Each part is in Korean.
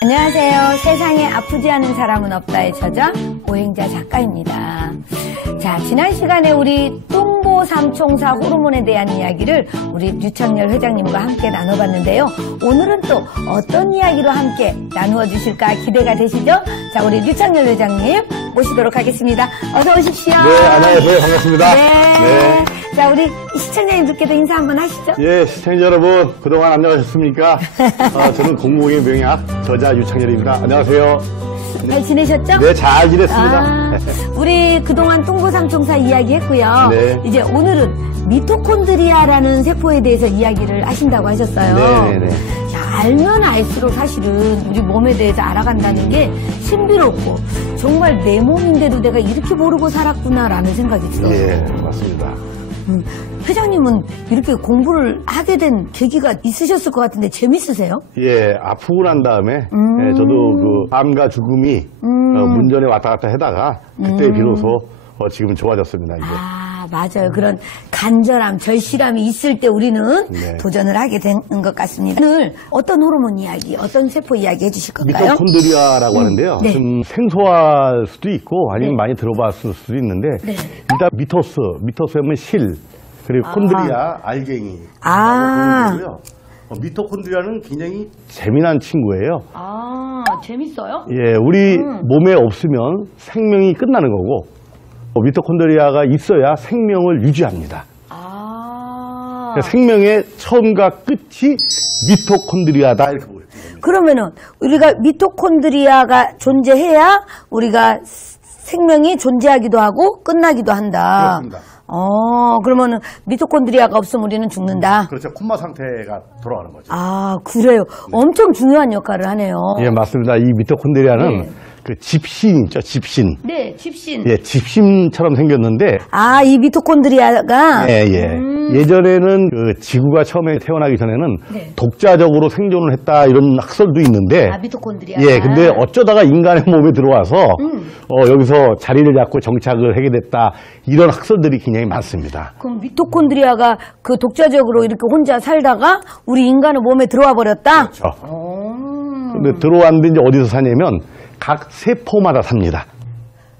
안녕하세요. 세상에 아프지 않은 사람은 없다의 저자 오행자 작가입니다. 자, 지난 시간에 우리 뚱보삼총사 호르몬에 대한 이야기를 우리 류창열 회장님과 함께 나눠봤는데요. 오늘은 또 어떤 이야기로 함께 나누어 주실까 기대가 되시죠? 자, 우리 류창열 회장님 모시도록 하겠습니다. 어서 오십시오. 네, 안녕하세요. 반갑습니다. 네. 자, 우리 시청자님들께도 인사 한번 하시죠. 예, 시청자 여러분, 그동안 안녕하셨습니까? 저는 공공의 명약 저자 유창열입니다. 안녕하세요. 잘 지내셨죠? 네, 잘 지냈습니다. 우리 그동안 뚱보삼총사 이야기했고요. 네. 이제 오늘은 미토콘드리아라는 세포에 대해서 이야기를 하신다고 하셨어요. 네네네. 자, 알면 알수록 사실은 우리 몸에 대해서 알아간다는 게 신비롭고 정말 내 몸인데도 내가 이렇게 모르고 살았구나라는 생각이 들어요. 예, 맞습니다. 회장님은 이렇게 공부를 하게 된 계기가 있으셨을 것 같은데 재밌으세요? 예, 아프고 난 다음에 예, 저도 그 암과 죽음이 문전에 왔다 갔다 하다가 그때 비로소 지금 좋아졌습니다. 이제. 아, 맞아요. 그런 간절함, 절실함이 있을 때 우리는 네. 도전을 하게 되는 것 같습니다. 오늘 어떤 호르몬 이야기, 어떤 세포 이야기 해주실 건가요? 미토콘드리아라고 하는데요. 네. 좀 생소할 수도 있고 아니면 네. 많이 들어봤을 수도 있는데 네. 일단 미토스 하면 실, 그리고 콘드리아, 알갱이. 아. 미토콘드리아는 굉장히 재미난 친구예요. 아, 재밌어요? 예, 우리 몸에 없으면 생명이 끝나는 거고 미토콘드리아가 있어야 생명을 유지합니다. 아. 그러니까 생명의 처음과 끝이 미토콘드리아다 이렇게 보여요. 그러면은 우리가 미토콘드리아가 존재해야 우리가 생명이 존재하기도 하고 끝나기도 한다. 그렇습니다. 그러면은 미토콘드리아가 없으면 우리는 죽는다. 그렇죠. 콤마 상태가 돌아가는 거죠. 아, 그래요. 엄청 중요한 역할을 하네요. 예, 맞습니다. 이 미토콘드리아는 네. 그 집신 있죠, 집신. 네, 집신. 예, 집신처럼 생겼는데 아, 이 미토콘드리아가? 예. 예전에는 그 지구가 처음에 태어나기 전에는 네. 독자적으로 생존을 했다 이런 학설도 있는데 아, 미토콘드리아가. 예, 근데 어쩌다가 인간의 몸에 들어와서 여기서 자리를 잡고 정착을 하게 됐다 이런 학설들이 굉장히 많습니다. 그럼 미토콘드리아가 그 독자적으로 이렇게 혼자 살다가 우리 인간의 몸에 들어와 버렸다? 그렇죠. 근데 들어왔는데 이제 어디서 사냐면 각 세포마다 삽니다.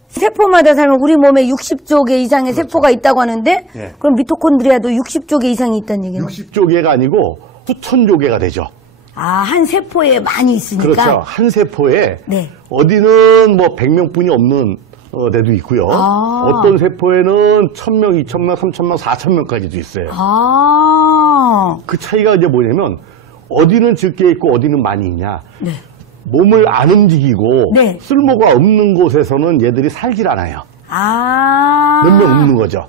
세포마다 살면 우리 몸에 60조 개 이상의 세포가 있다고 하는데 예. 그럼 미토콘드리아도 60조 개 이상이 있다는 얘기는? 60조 개가 아니고 수천조 개가 되죠. 아, 한 세포에 많이 있으니까? 그렇죠. 한 세포에 네. 어디는 뭐 100명뿐이 없는 데도 있고요. 아. 어떤 세포에는 1000명, 2000명, 3000명, 4000명까지도 있어요. 아. 그 차이가 이제 뭐냐면 어디는 적게 있고 어디는 많이 있냐. 네. 몸을 안 움직이고 네. 쓸모가 없는 곳에서는 얘들이 살질 않아요. 아. 몇 명 없는 거죠.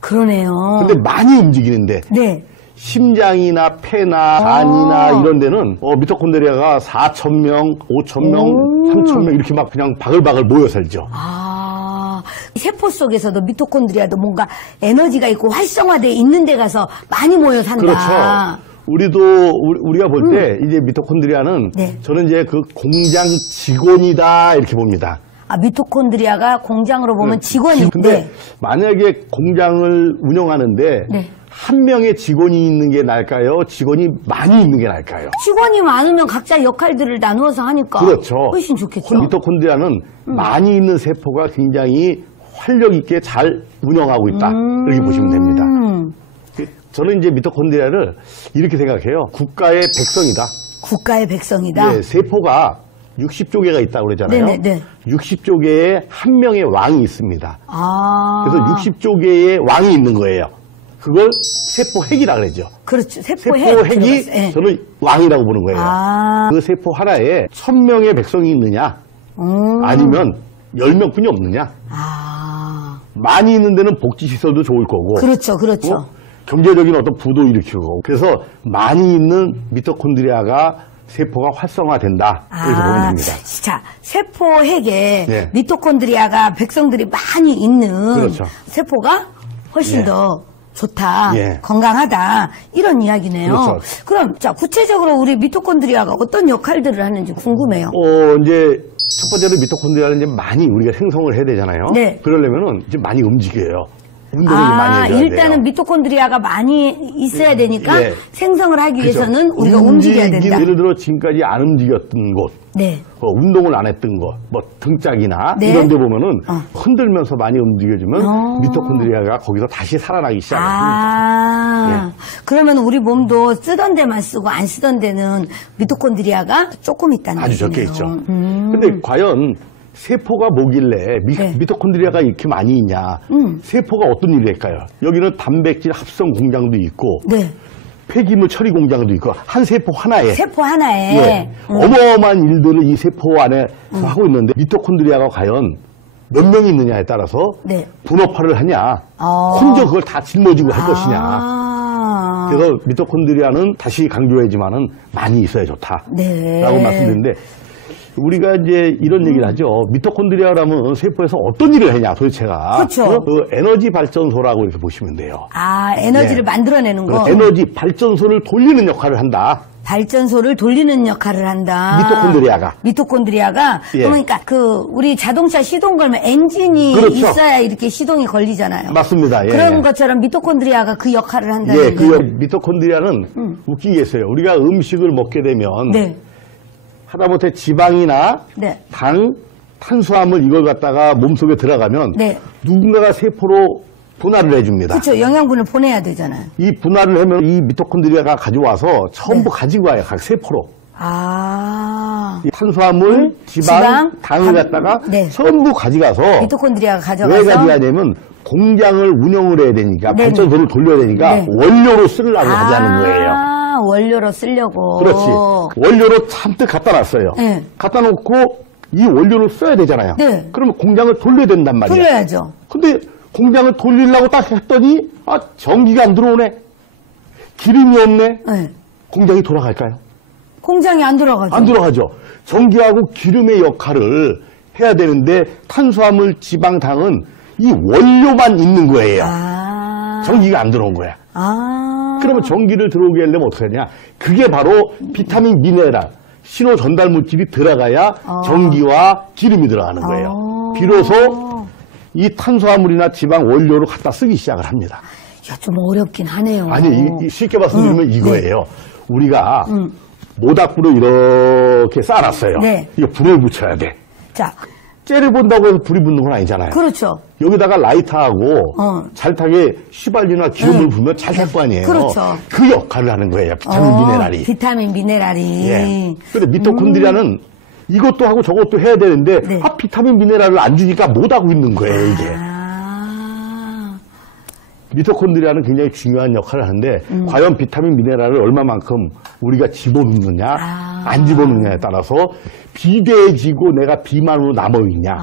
그러네요. 근데 많이 움직이는데 네. 심장이나 폐나 간이나 이런 데는 미토콘드리아가 4,000명, 5,000명, 3,000명 이렇게 막 그냥 바글바글 모여 살죠. 아, 세포 속에서도 미토콘드리아도 뭔가 에너지가 있고 활성화되어 있는 데 가서 많이 모여 산다. 그렇죠. 우리가 볼 때 이제 미토콘드리아는 네. 저는 이제 그 공장 직원이다 이렇게 봅니다. 아, 미토콘드리아가 공장으로 보면 직원이. 근데 네. 만약에 공장을 운영하는데 네. 한 명의 직원이 있는 게 나을까요? 직원이 많이 있는 게 나을까요? 직원이 많으면 각자 역할들을 나누어서 하니까. 그렇죠. 훨씬 좋겠죠. 미토콘드리아는 많이 있는 세포가 굉장히 활력 있게 잘 운영하고 있다. 이렇게 보시면 됩니다. 저는 이제 미토콘드리아를 이렇게 생각해요. 국가의 백성이다. 국가의 백성이다. 예, 세포가 60조 개가 있다고 그러잖아요. 네네. 60조 개에 한 명의 왕이 있습니다. 아. 그래서 60조 개의 왕이 있는 거예요. 그걸 세포핵이라 그러죠. 그렇죠. 세포핵이 세포핵이 네. 저는 왕이라고 보는 거예요. 아. 그 세포 하나에 1000명의 백성이 있느냐 아니면 10명뿐이 없느냐. 아. 많이 있는 데는 복지시설도 좋을 거고 그렇죠. 그렇죠. 경제적인 어떤 부도 일으키고 그래서 많이 있는 미토콘드리아가 세포가 활성화된다. 이렇게 보면 됩니다. 자, 세포핵에 네. 미토콘드리아가 백성들이 많이 있는 그렇죠. 세포가 훨씬 예. 더 좋다, 예. 건강하다 이런 이야기네요. 그렇죠. 그럼 자 구체적으로 우리 미토콘드리아가 어떤 역할들을 하는지 궁금해요. 이제 첫 번째로 미토콘드리아는 이제 많이 우리가 생성을 해야 되잖아요. 네. 그러려면은 이제 많이 움직여요. 운동을 많이 해줘야 일단은 돼요. 미토콘드리아가 많이 있어야 되니까 예. 생성을 하기 그죠. 위해서는 우리가 움직여야 된다. 예를 들어 지금까지 안 움직였던 곳, 네. 운동을 안 했던 것, 뭐 등짝이나 네. 이런 데 보면은 흔들면서 많이 움직여주면 어. 미토콘드리아가 거기서 다시 살아나기 시작합니다. 그러면 우리 몸도 쓰던 데만 쓰고 안 쓰던 데는 미토콘드리아가 조금 있다는 아주 적게 얘기네요. 있죠. 근데 과연 세포가 뭐길래 네. 미토콘드리아가 이렇게 많이 있냐? 세포가 어떤 일을 할까요? 여기는 단백질 합성 공장도 있고 네. 폐기물 처리 공장도 있고 한 세포 하나에 세포 하나에 예, 어마어마한 일들을 이 세포 안에 하고 있는데 미토콘드리아가 과연 몇 명이 있느냐에 따라서 네. 분업화를 하냐, 혼자 그걸 다 짊어지고 할 것이냐. 그래서 미토콘드리아는 다시 강조하지만은 많이 있어야 좋다라고 네. 말씀드리는데 우리가 이제 이런 얘기를 하죠. 미토콘드리아라면 세포에서 어떤 일을 하냐 도대체가. 그렇죠. 그 에너지 발전소라고 이렇게 보시면 돼요. 에너지를 예. 만들어내는 거. 에너지 발전소를 돌리는 역할을 한다. 발전소를 돌리는 역할을 한다. 미토콘드리아가. 예. 그러니까 우리 자동차 시동 걸면 엔진이 그렇죠. 있어야 이렇게 시동이 걸리잖아요. 맞습니다. 예. 그런 것처럼 미토콘드리아가 그 역할을 한다는 예, 거예요. 미토콘드리아는 웃긴 게 있어요. 우리가 음식을 먹게 되면 네. 하다못해 지방이나 네. 당, 탄수화물 이걸 갖다가 몸속에 들어가면 네. 누군가가 세포로 분할을 해줍니다. 그렇죠. 영양분을 보내야 되잖아요. 이 분할을 하면 이 미토콘드리아가 가져와서 전부 네. 가지고 와요. 각 세포로. 이 탄수화물, 지방, 당을 갖다가 네. 전부 가져가서 미토콘드리아가 가져가서 왜 가져가냐면 공장을 운영을 해야 되니까 네네. 발전소를 돌려야 되니까 네. 원료로 쓰려고 하자는 거예요. 원료로 쓰려고. 그렇지. 원료로 잔뜩 갖다 놨어요. 네. 갖다 놓고 이 원료를 써야 되잖아요. 네. 그러면 공장을 돌려야 된단 말이에요. 돌려야죠. 근데 공장을 돌리려고 딱 했더니 전기가 안 들어오네. 기름이 없네. 네. 공장이 돌아갈까요? 공장이 안 돌아가죠. 안 돌아가죠. 전기하고 기름의 역할을 해야 되는데 탄수화물, 지방, 당은 이 원료만 있는 거예요. 전기가 안 들어온 거야. 그러면 전기를 들어오게 하려면 어떻게 하냐? 그게 바로 비타민, 미네랄, 신호 전달 물질이 들어가야 전기와 기름이 들어가는 거예요. 비로소 이 탄수화물이나 지방 원료로 갖다 쓰기 시작을 합니다. 야, 좀 어렵긴 하네요. 아니, 쉽게 말씀드리면 이거예요. 우리가 모닥불을 이렇게 쌓아놨어요. 네. 이거 불을 붙여야 돼. 자, 째를 본다고 해서 불이 붙는 건 아니잖아요. 그렇죠. 여기다가 라이터하고 잘 타게 휘발유나 기름을 부으면 잘 탈 거 아니에요. 그렇죠. 그 역할을 하는 거예요. 비타민, 미네랄이. 비타민, 미네랄이. 예. 근데 미토콘드리아는 이것도 하고 저것도 해야 되는데 네. 비타민, 미네랄을 안 주니까 못 하고 있는 거예요, 이게. 미토콘드리아는 굉장히 중요한 역할을 하는데 과연 비타민, 미네랄을 얼마만큼 우리가 집어넣느냐 안 집어넣느냐에 따라서 비대해지고 내가 비만으로 남아있냐.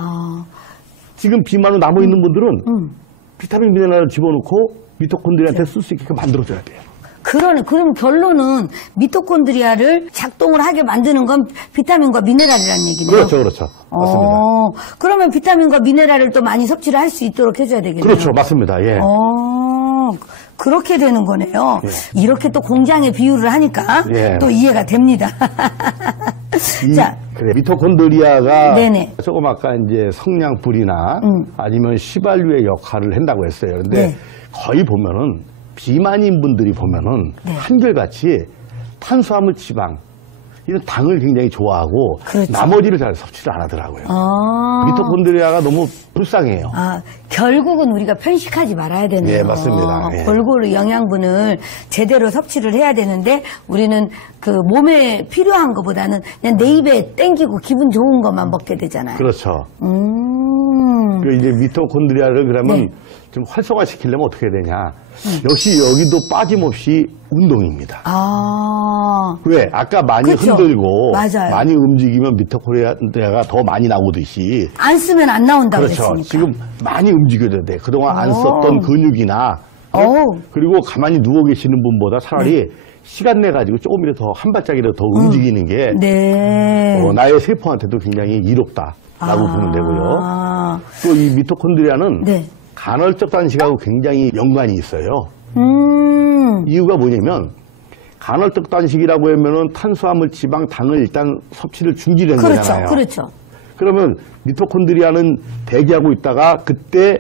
지금 비만으로 남아있는 분들은 비타민, 미네랄을 집어넣고 미토콘드리아한테 쓸 수 있게끔 만들어줘야 돼요. 그럼 결론은 미토콘드리아를 작동을 하게 만드는 건 비타민과 미네랄이라는 얘기네요. 그렇죠, 그렇죠. 맞습니다. 그러면 비타민과 미네랄을 또 많이 섭취를 할 수 있도록 해줘야 되겠네요. 그렇죠, 맞습니다. 예. 그렇게 되는 거네요. 예. 이렇게 또 공장의 비유를 하니까 예. 또 이해가 됩니다. 자, 그래, 미토콘드리아가 네네. 조금 아까 이제 성냥불이나 아니면 휘발유의 역할을 한다고 했어요. 근데 네. 거의 보면은 비만인 분들이 보면은 네. 한결같이 탄수화물, 지방 이런 당을 굉장히 좋아하고 그렇죠. 나머지를 잘 섭취를 안 하더라고요. 미토콘드리아가 너무 불쌍해요. 결국은 우리가 편식하지 말아야 되네요. 예, 맞습니다. 예. 골고루 영양분을 제대로 섭취를 해야 되는데 우리는 그 몸에 필요한 것보다는 그냥 내 입에 땡기고 기분 좋은 것만 먹게 되잖아요. 그렇죠. 그 이제 미토콘드리아를 그러면 네. 좀 활성화시키려면 어떻게 되냐. 역시 여기도 빠짐없이 운동입니다. 왜? 아까 많이 그렇죠. 흔들고 맞아요. 많이 움직이면 미토콘드리아가 더 많이 나오듯이 안 쓰면 안 나온다고 그렇죠. 그랬으니까. 지금 많이 움직여야 돼. 그동안 안 썼던 근육이나 그리고 가만히 누워 계시는 분보다 차라리 시간 내 가지고 조금이라도 더 한 발짝이라도 더 움직이는 게 나의 세포한테도 굉장히 이롭다라고 보면 되고요. 또 이 미토콘드리아는 간헐적 단식하고 굉장히 연관이 있어요. 이유가 뭐냐면 간헐적 단식이라고 하면은 탄수화물, 지방, 당을 일단 섭취를 중지하는 거잖아요. 그렇죠. 그러면 미토콘드리아는 대기하고 있다가 그때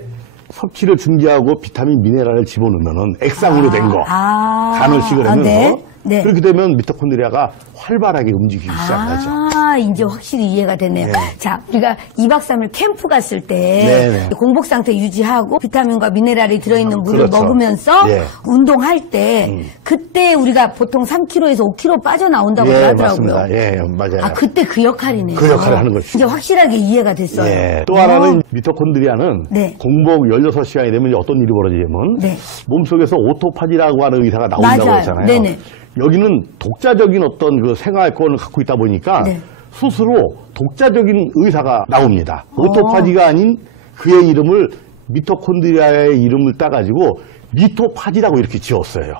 섭취를 중지하고 비타민, 미네랄을 집어넣으면은 액상으로 된 거, 간을 식으면서 네. 네. 그렇게 되면 미토콘드리아가 활발하게 움직이기 시작하죠. 이제 확실히 이해가 됐네요. 네. 자, 우리가 2박 3일 캠프 갔을 때 네네. 공복 상태 유지하고 비타민과 미네랄이 들어있는 물을 그렇죠. 먹으면서 예. 운동할 때 그때 우리가 보통 3kg에서 5kg 빠져나온다고 예, 하더라고요. 맞습니다. 예, 맞아요. 그때 그 역할이네요. 그 역할을 하는 거죠. 이제 확실하게 이해가 됐어요. 예. 또 하나는 미토콘드리아는 네. 공복 16시간이 되면 이제 어떤 일이 벌어지냐면 네. 몸속에서 오토파지라고 하는 의사가 나온다고 맞아요. 했잖아요. 네네. 여기는 독자적인 어떤 그 생활권을 갖고 있다 보니까 네. 스스로 독자적인 의사가 나옵니다. 오토파지가 아닌 그의 이름을 미토콘드리아의 이름을 따가지고 미토파지라고 이렇게 지었어요.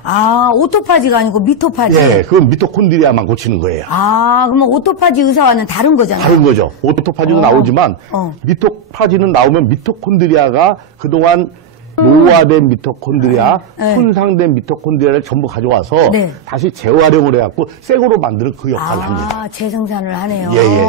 오토파지가 아니고 미토파지. 예, 그건 미토콘드리아만 고치는 거예요. 그러면 오토파지 의사와는 다른 거잖아요. 다른 거죠. 오토파지도 나오지만 미토파지는 나오면 미토콘드리아가 그동안 노화된 미토콘드리아, 네. 손상된 미토콘드리아를 전부 가져와서 네. 다시 재활용을 해갖고 새거로 만드는 그 역할을 합니다. 재생산을 하네요. 예.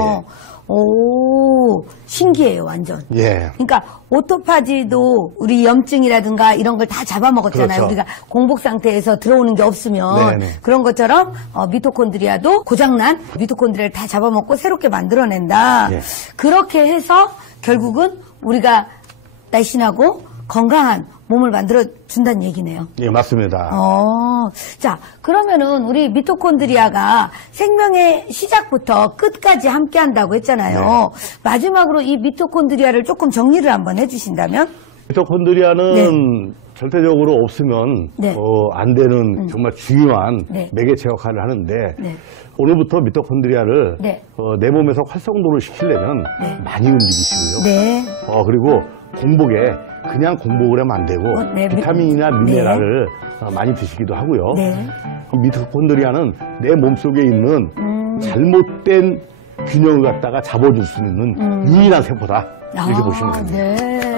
오, 신기해요, 완전. 예. 그러니까 오토파지도 우리 염증이라든가 이런 걸 다 잡아먹었잖아요. 그렇죠. 우리가 공복 상태에서 들어오는 게 없으면 네네. 그런 것처럼 미토콘드리아도 고장난 미토콘드리아를 다 잡아먹고 새롭게 만들어낸다. 예. 그렇게 해서 결국은 우리가 날씬하고 건강한 몸을 만들어준다는 얘기네요. 예, 맞습니다. 자, 그러면은 우리 미토콘드리아가 생명의 시작부터 끝까지 함께 한다고 했잖아요. 네. 마지막으로 이 미토콘드리아를 조금 정리를 한번 해주신다면? 미토콘드리아는 절대적으로 없으면 네. 안 되는 정말 중요한 네. 매개체 역할을 하는데 네. 오늘부터 미토콘드리아를 네. 내 몸에서 활성도를 시키려면 네. 많이 움직이시고요. 네. 그리고 공복에 그냥 공복을 하면 안 되고 네. 비타민이나 미네랄을 많이 드시기도 하고요. 네. 미토콘드리아는 내 몸속에 있는 잘못된 균형을 갖다가 잡아줄 수 있는 유일한 세포다. 이렇게 보시면 됩니다. 네.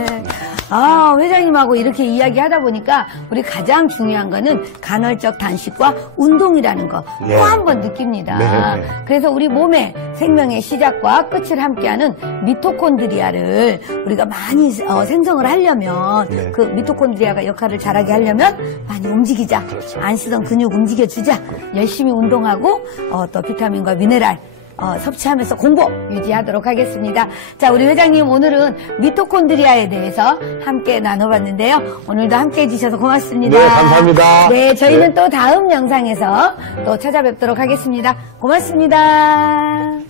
회장님하고 이렇게 이야기하다 보니까 우리 가장 중요한 거는 간헐적 단식과 운동이라는 거 또 예. 한 번 느낍니다. 네. 그래서 우리 몸의 생명의 시작과 끝을 함께하는 미토콘드리아를 우리가 많이 생성을 하려면 네. 그 미토콘드리아가 역할을 잘하게 하려면 많이 움직이자. 그렇죠. 안 쓰던 근육 움직여주자. 열심히 운동하고 또 비타민과 미네랄 섭취하면서 공복 유지하도록 하겠습니다. 자, 우리 회장님 오늘은 미토콘드리아에 대해서 함께 나눠봤는데요. 오늘도 함께 해주셔서 고맙습니다. 네, 감사합니다. 네, 저희는 또 다음 영상에서 또 찾아뵙도록 하겠습니다. 고맙습니다.